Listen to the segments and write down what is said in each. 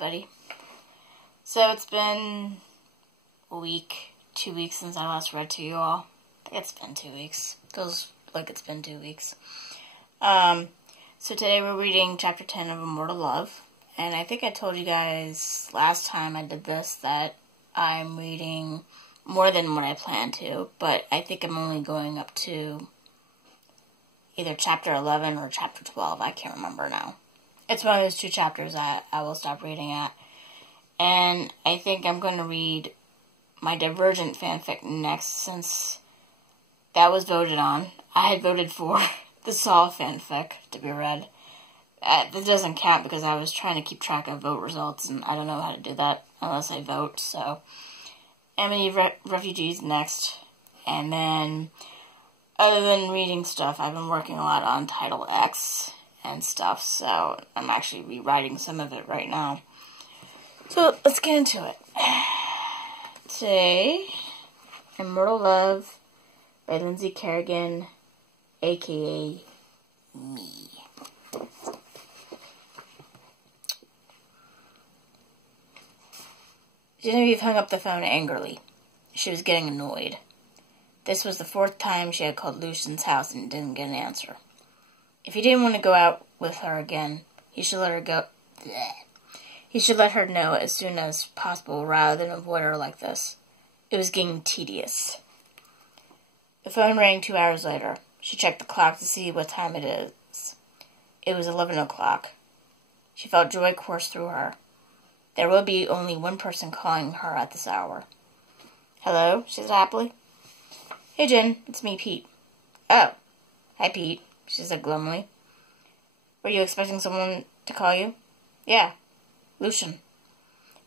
everybody. So it's been a week, 2 weeks since I last read to you all. I think it's been 2 weeks. Feels like it's been 2 weeks. So today we're reading chapter 10 of Immortal Love. And I think I told you guys last time I did this that I'm reading more than what I planned to. But I think I'm only going up to either chapter 11 or chapter 12. I can't remember now. It's one of those two chapters I will stop reading at. And I think I'm going to read my Divergent fanfic next, since that was voted on. I had voted for the Saw fanfic to be read. That doesn't count because I was trying to keep track of vote results, and I don't know how to do that unless I vote. So, Enemy Refugees next. And then, other than reading stuff, I've been working a lot on Title X and stuff, so I'm actually rewriting some of it right now. So, let's get into it. Today, Immortal Love by Lynnsey Carrigan, aka me. Genevieve hung up the phone angrily. She was getting annoyed. This was the 4th time she had called Lucian's house and didn't get an answer. If he didn't want to go out with her again, he should let her go. Bleh. He should let her know as soon as possible rather than avoid her like this. It was getting tedious. The phone rang 2 hours later. She checked the clock to see what time it is. It was 11 o'clock. She felt joy course through her. There will be only one person calling her at this hour. Hello, she said happily. Hey, Jen, it's me, Pete. Oh, hi, Pete, she said glumly. Were you expecting someone to call you? Yeah, Lucian.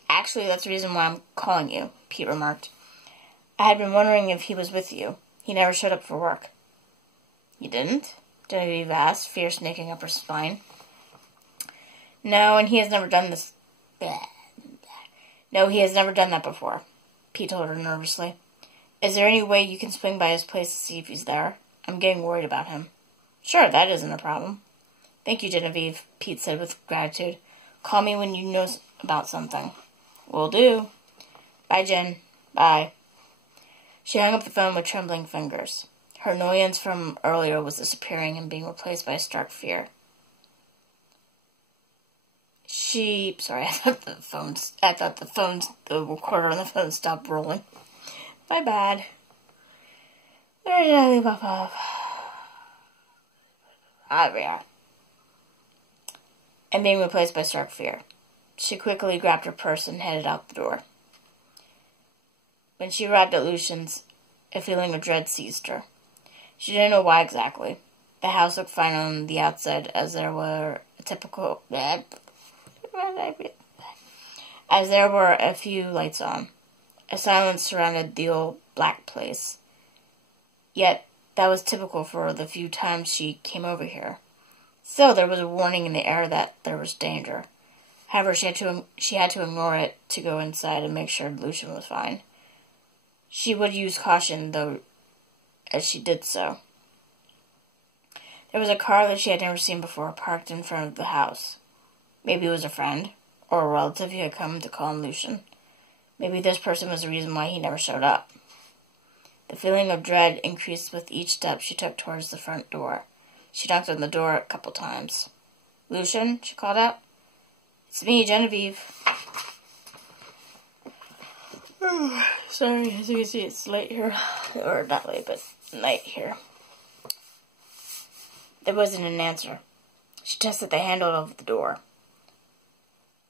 Actually, that's the reason why I'm calling you, Pete remarked. I had been wondering if he was with you. He never showed up for work. You didn't? Genevieve asked, fear snaking up her spine. No, and he has never done this. No, he has never done that before, Pete told her nervously. Is there any way you can swing by his place to see if he's there? I'm getting worried about him. Sure, that isn't a problem. Thank you, Genevieve, Pete said with gratitude. Call me when you know about something. Will do. Bye, Jen. Bye. She hung up the phone with trembling fingers. Her annoyance from earlier was disappearing and being replaced by a stark fear. Sorry, I thought the recorder on the phone stopped rolling. My bad. Where did I leave off of? Ah, we are. And being replaced by stark fear. She quickly grabbed her purse and headed out the door. When she arrived at Lucian's, a feeling of dread seized her. She didn't know why exactly. The house looked fine on the outside, as there were a few lights on. A silence surrounded the old black place. Yet, that was typical for the few times she came over here. Still, there was a warning in the air that there was danger. However, she had to ignore it to go inside and make sure Lucian was fine. She would use caution, though, as she did so. There was a car that she had never seen before parked in front of the house. Maybe it was a friend, or a relative who had come to call on Lucian. Maybe this person was the reason why he never showed up. The feeling of dread increased with each step she took towards the front door. She knocked on the door a couple times. Lucian, she called out. It's me, Genevieve. Sorry, as you can see, it's late here. Or not late, but night here. There wasn't an answer. She tested the handle of the door.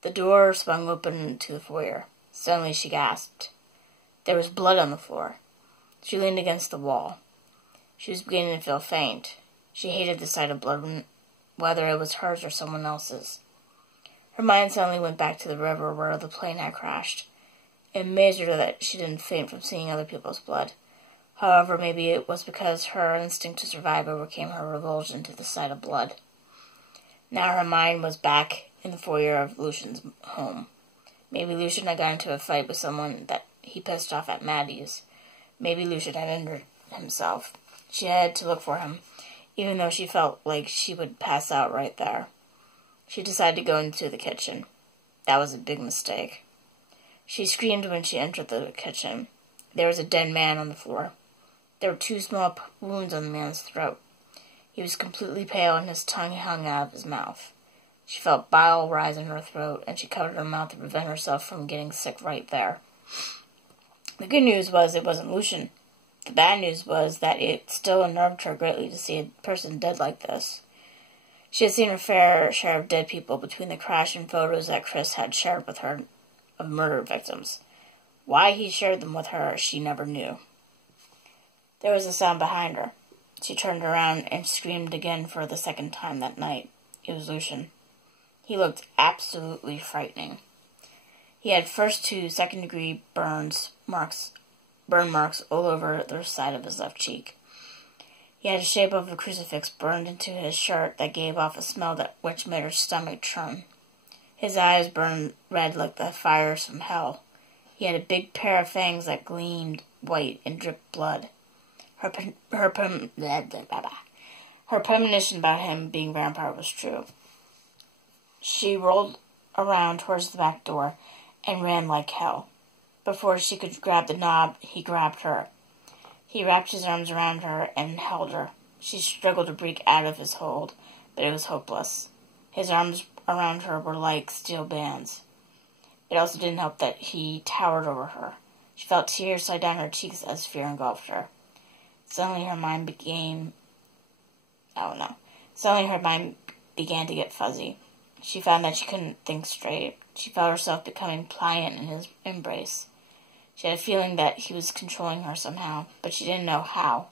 The door swung open to the foyer. Suddenly she gasped. There was blood on the floor. She leaned against the wall. She was beginning to feel faint. She hated the sight of blood, whether it was hers or someone else's. Her mind suddenly went back to the river where the plane had crashed. It amazed her that she didn't faint from seeing other people's blood. However, maybe it was because her instinct to survive overcame her revulsion to the sight of blood. Now her mind was back in the foyer of Lucian's home. Maybe Lucian had got into a fight with someone that he pissed off at Maddie's. Maybe Lucian had injured himself. She had to look for him, even though she felt like she would pass out right there. She decided to go into the kitchen. That was a big mistake. She screamed when she entered the kitchen. There was a dead man on the floor. There were 2 small wounds on the man's throat. He was completely pale and his tongue hung out of his mouth. She felt bile rise in her throat, and she covered her mouth to prevent herself from getting sick right there. The good news was it wasn't Lucian. The bad news was that it still unnerved her greatly to see a person dead like this. She had seen her fair share of dead people between the crash and photos that Chris had shared with her of murder victims. Why he shared them with her, she never knew. There was a sound behind her. She turned around and screamed again for the second time that night. It was Lucian. He looked absolutely frightening. He had first 2 second-degree burn marks all over the side of his left cheek. He had the shape of a crucifix burned into his shirt that gave off a smell which made her stomach churn. His eyes burned red like the fires from hell. He had a big pair of fangs that gleamed white and dripped blood. Her premonition about him being a vampire was true. She rolled around towards the back door and ran like hell. Before she could grab the knob, he grabbed her. He wrapped his arms around her and held her. She struggled to break out of his hold, but it was hopeless. His arms around her were like steel bands. It also didn't help that he towered over her. She felt tears slide down her cheeks as fear engulfed her. Suddenly her mind began to get fuzzy. She found that she couldn't think straight. She felt herself becoming pliant in his embrace. She had a feeling that he was controlling her somehow, but she didn't know how.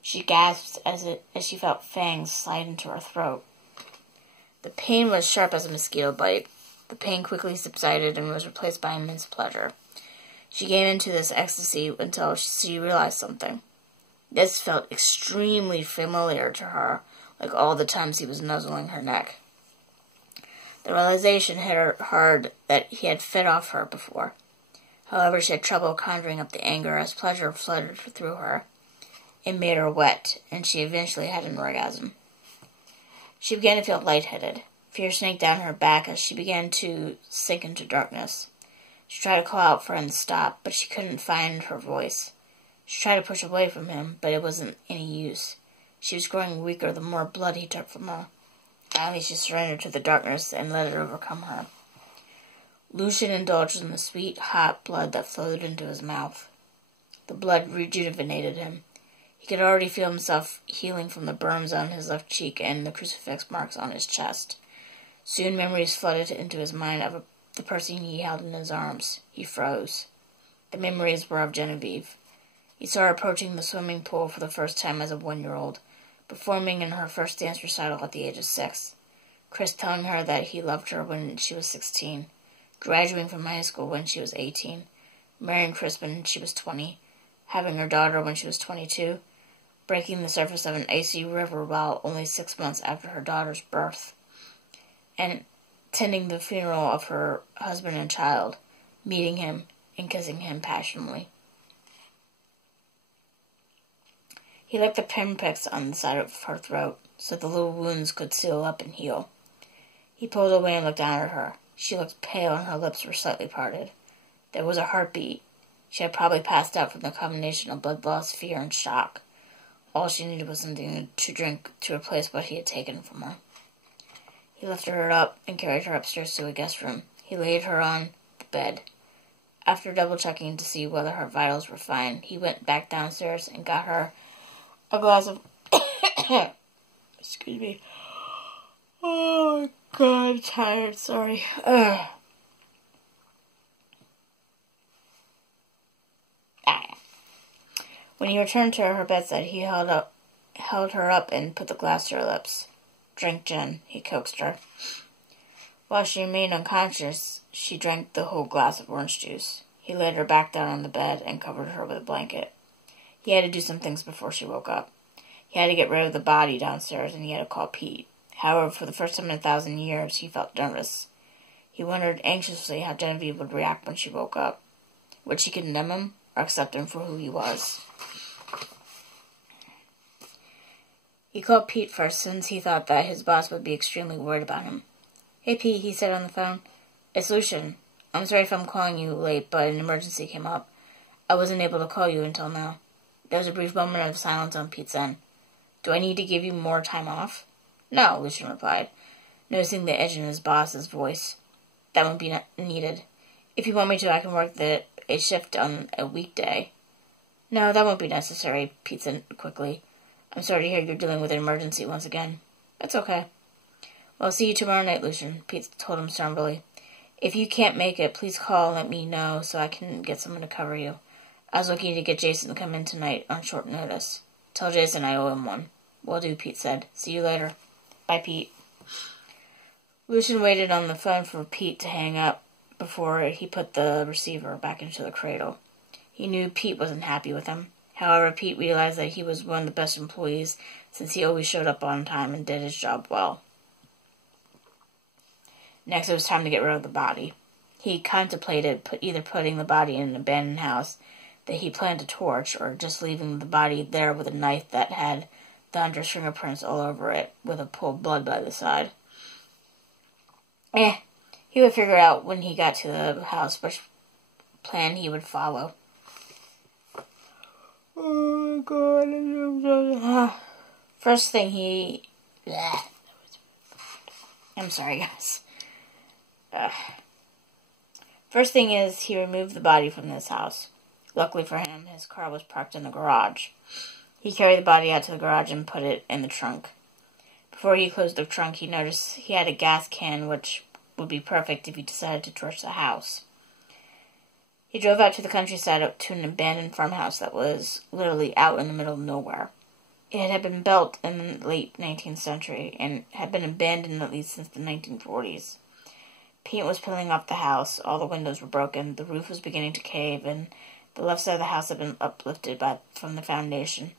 She gasped as she felt fangs slide into her throat. The pain was sharp as a mosquito bite. The pain quickly subsided and was replaced by immense pleasure. She gave into this ecstasy until she realized something. This felt extremely familiar to her, like all the times he was nuzzling her neck. The realization hit her hard that he had fed off her before. However, she had trouble conjuring up the anger as pleasure flooded through her. It made her wet, and she eventually had an orgasm. She began to feel lightheaded. Fear snaked down her back as she began to sink into darkness. She tried to call out for him to stop, but she couldn't find her voice. She tried to push away from him, but it wasn't any use. She was growing weaker the more blood he took from her. Finally, she surrendered to the darkness and let it overcome her. Lucian indulged in the sweet, hot blood that flowed into his mouth. The blood rejuvenated him. He could already feel himself healing from the burns on his left cheek and the crucifix marks on his chest. Soon memories flooded into his mind of the person he held in his arms. He froze. The memories were of Genevieve. He saw her approaching the swimming pool for the first time as a 1-year-old, performing in her first dance recital at the age of 6. Chris telling her that he loved her when she was 16, graduating from high school when she was 18, marrying Chris when she was 20, having her daughter when she was 22, breaking the surface of an icy river while only 6 months after her daughter's birth, and attending the funeral of her husband and child, meeting him and kissing him passionately. He licked the pinpricks on the side of her throat so the little wounds could seal up and heal. He pulled away and looked down at her. She looked pale and her lips were slightly parted. There was a heartbeat. She had probably passed out from the combination of blood loss, fear, and shock. All she needed was something to drink to replace what he had taken from her. He lifted her up and carried her upstairs to a guest room. He laid her on the bed. After double-checking to see whether her vitals were fine, he went back downstairs and got her a glass of... Excuse me. Oh, God, I'm tired. Sorry. When he returned to her bedside, he held her up and put the glass to her lips. "Drink, Jen," he coaxed her. While she remained unconscious, she drank the whole glass of orange juice. He laid her back down on the bed and covered her with a blanket. He had to do some things before she woke up. He had to get rid of the body downstairs, and he had to call Pete. However, for the first time in 1,000 years, he felt nervous. He wondered anxiously how Genevieve would react when she woke up. Would she condemn him or accept him for who he was? He called Pete first, since he thought that his boss would be extremely worried about him. "Hey, Pete," he said on the phone. It's Lucian. I'm sorry if I'm calling you late, but an emergency came up. I wasn't able to call you until now. There was a brief moment of silence on Pete's end. Do I need to give you more time off? No, Lucian replied, noticing the edge in his boss's voice. That won't be needed. If you want me to, I can work a shift on a weekday. No, that won't be necessary, Pete said quickly. I'm sorry to hear you're dealing with an emergency once again. That's okay. Well, I'll see you tomorrow night, Lucian, Pete told him somberly. If you can't make it, please call and let me know so I can get someone to cover you. I was looking to get Jason to come in tonight on short notice. Tell Jason I owe him one. Will do, Pete said. See you later. Bye, Pete. Lucian waited on the phone for Pete to hang up before he put the receiver back into the cradle. He knew Pete wasn't happy with him. However, Pete realized that he was one of the best employees since he always showed up on time and did his job well. Next, it was time to get rid of the body. He contemplated either putting the body in an abandoned house that he planned to torch, or just leaving the body there with a knife that had the hunter's fingerprints all over it, with a pool of blood by the side. He would figure out when he got to the house which plan he would follow. Oh, God. First thing I'm sorry, guys. First thing is, he removed the body from this house. Luckily for him, his car was parked in the garage. He carried the body out to the garage and put it in the trunk. Before he closed the trunk, he noticed he had a gas can, which would be perfect if he decided to torch the house. He drove out to the countryside to an abandoned farmhouse that was literally out in the middle of nowhere. It had been built in the late 19th century and had been abandoned at least since the 1940s. Paint was peeling off the house, all the windows were broken, the roof was beginning to cave, and the left side of the house had been uplifted from the foundation.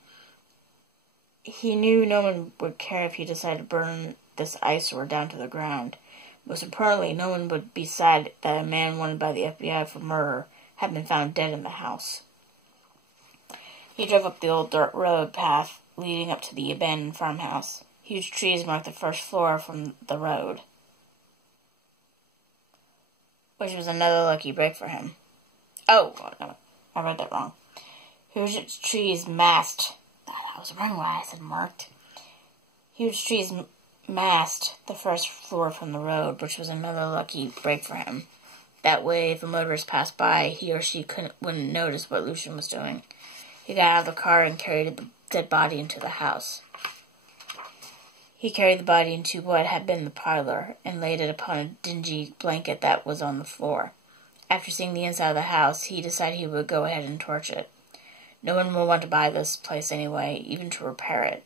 He knew no one would care if he decided to burn this eyesore down to the ground. Most importantly, no one would be sad that a man wanted by the FBI for murder had been found dead in the house. He drove up the old dirt road path leading up to the abandoned farmhouse. Huge trees marked the first floor from the road, which was another lucky break for him. Oh, no, I read that wrong. Huge trees masked. I was wrong when I said marked. Huge trees masked the first floor from the road, which was another lucky break for him. That way, if a motorist passed by, he or she wouldn't notice what Lucian was doing. He got out of the car and carried the dead body into the house. He carried the body into what had been the parlor and laid it upon a dingy blanket that was on the floor. After seeing the inside of the house, he decided he would go ahead and torch it. No one would want to buy this place anyway, even to repair it.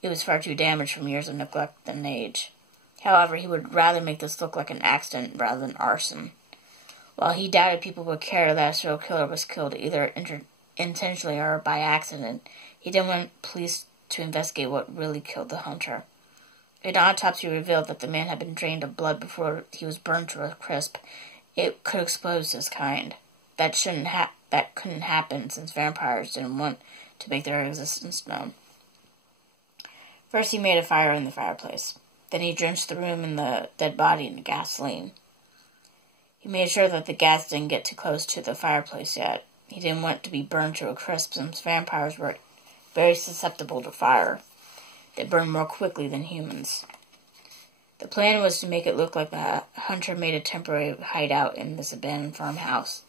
It was far too damaged from years of neglect and age. However, he would rather make this look like an accident rather than arson. While he doubted people would care that a serial killer was killed either intentionally or by accident, he didn't want police to investigate what really killed the hunter. An autopsy revealed that the man had been drained of blood before he was burned to a crisp. It could expose his kind. That couldn't happen since vampires didn't want to make their existence known. First, he made a fire in the fireplace. Then he drenched the room and the dead body in gasoline. He made sure that the gas didn't get too close to the fireplace yet. He didn't want it to be burned to a crisp since vampires were very susceptible to fire. They burn more quickly than humans. The plan was to make it look like the hunter made a temporary hideout in this abandoned farmhouse.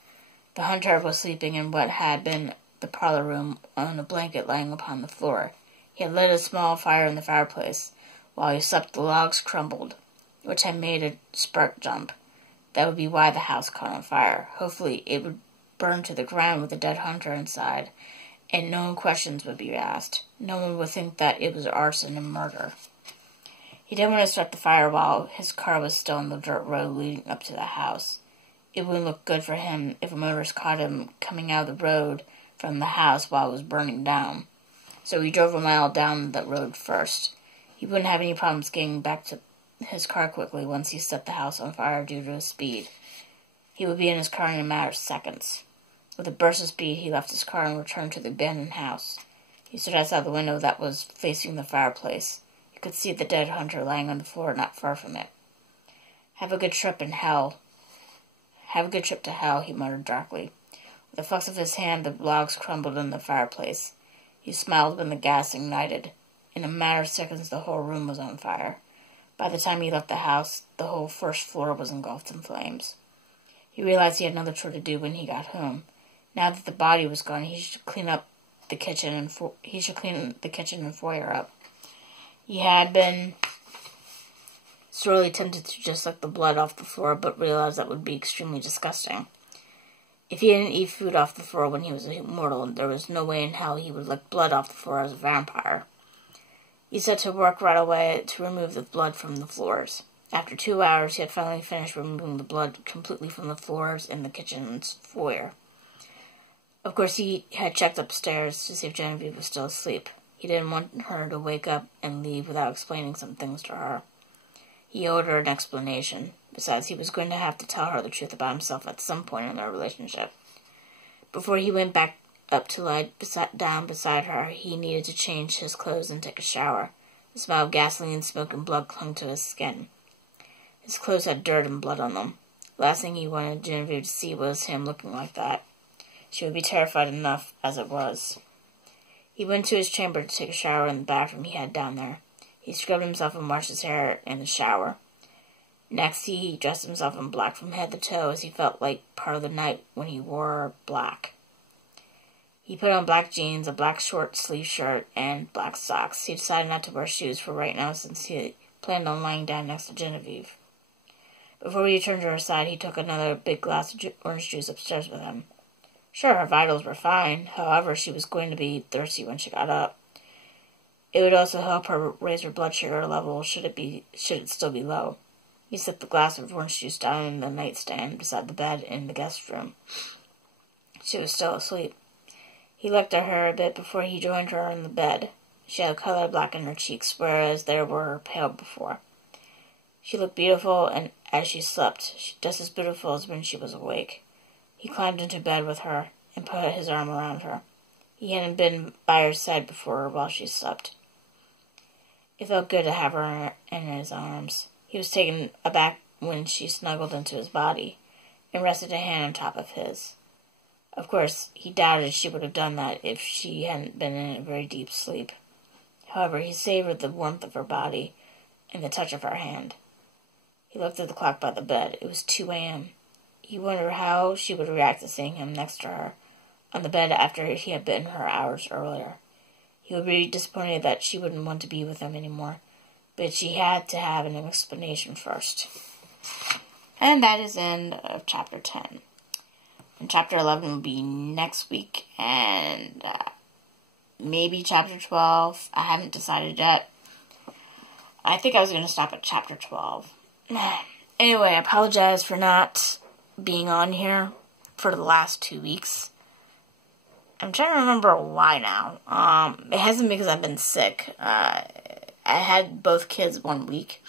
The hunter was sleeping in what had been the parlor room on a blanket lying upon the floor. He had lit a small fire in the fireplace. While he slept, the logs crumbled, which had made a spark jump. That would be why the house caught on fire. Hopefully, it would burn to the ground with the dead hunter inside, and no questions would be asked. No one would think that it was arson and murder. He didn't want to start the fire while his car was still on the dirt road leading up to the house. It wouldn't look good for him if a motorist caught him coming out of the road from the house while it was burning down. So he drove a mile down the road first. He wouldn't have any problems getting back to his car quickly once he set the house on fire due to his speed. He would be in his car in a matter of seconds. With a burst of speed, he left his car and returned to the abandoned house. He stood outside the window that was facing the fireplace. He could see the dead hunter lying on the floor not far from it. Have a good trip in hell, Have a good trip to hell, he muttered darkly. With a flex of his hand, the logs crumbled in the fireplace. He smiled when the gas ignited. In a matter of seconds, the whole room was on fire. By the time he left the house, the whole first floor was engulfed in flames. He realized he had another chore to do when he got home. Now that the body was gone, he should clean the kitchen and foyer up. He had been sorely tempted to just lick the blood off the floor, but realized that would be extremely disgusting. If he didn't eat food off the floor when he was immortal, there was no way in hell he would lick blood off the floor as a vampire. He set to work right away to remove the blood from the floors. After 2 hours, he had finally finished removing the blood completely from the floors in the kitchen's foyer. Of course, he had checked upstairs to see if Genevieve was still asleep. He didn't want her to wake up and leave without explaining some things to her. He owed her an explanation. Besides, he was going to have to tell her the truth about himself at some point in their relationship. Before he went back up to lie down beside her, he needed to change his clothes and take a shower. The smell of gasoline, smoke, and blood clung to his skin. His clothes had dirt and blood on them. The last thing he wanted Genevieve to see was him looking like that. She would be terrified enough as it was. He went to his chamber to take a shower in the bathroom he had down there. He scrubbed himself and washed his hair in the shower. Next, he dressed himself in black from head to toe, as he felt like part of the night when he wore black. He put on black jeans, a black short-sleeve shirt, and black socks. He decided not to wear shoes for right now, since he planned on lying down next to Genevieve. Before he turned to her side, he took another big glass of orange juice upstairs with him. Sure, her vitals were fine. However, she was going to be thirsty when she got up. It would also help her raise her blood sugar level should it still be low. He set the glass of orange juice down in the nightstand beside the bed in the guest room. She was still asleep. He looked at her a bit before he joined her in the bed. She had a color black in her cheeks, whereas they were pale before. She looked beautiful and as she slept, just as beautiful as when she was awake. He climbed into bed with her and put his arm around her. He hadn't been by her side before while she slept. It felt good to have her in his arms. He was taken aback when she snuggled into his body and rested a hand on top of his. Of course, he doubted she would have done that if she hadn't been in a very deep sleep. However, he savored the warmth of her body and the touch of her hand. He looked at the clock by the bed. It was 2 a.m. He wondered how she would react to seeing him next to her on the bed after he had bitten her hours earlier. He would be disappointed that she wouldn't want to be with him anymore, but she had to have an explanation first. And that is the end of Chapter 10. And Chapter 11 will be next week, and maybe Chapter 12. I haven't decided yet. I think I was going to stop at Chapter 12. Anyway, I apologize for not being on here for the last 2 weeks. I'm trying to remember why now. It hasn't been because I've been sick. I had both kids 1 week.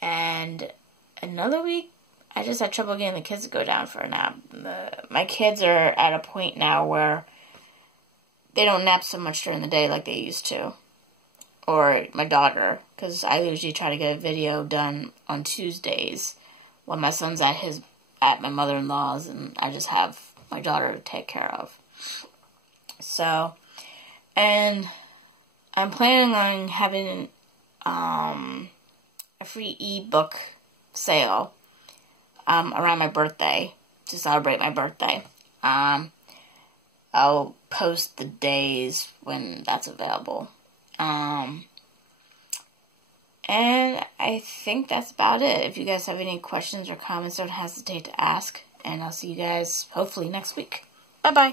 And another week, I just had trouble getting the kids to go down for a nap. My kids are at a point now where they don't nap so much during the day like they used to. Or my daughter, because I usually try to get a video done on Tuesdays when my son's at my mother-in-law's, and I just have my daughter to take care of. So, and I'm planning on having a free ebook sale around my birthday to celebrate my birthday. I'll post the days when that's available. And I think that's about it. If you guys have any questions or comments, don't hesitate to ask. And I'll see you guys hopefully next week. Bye-bye.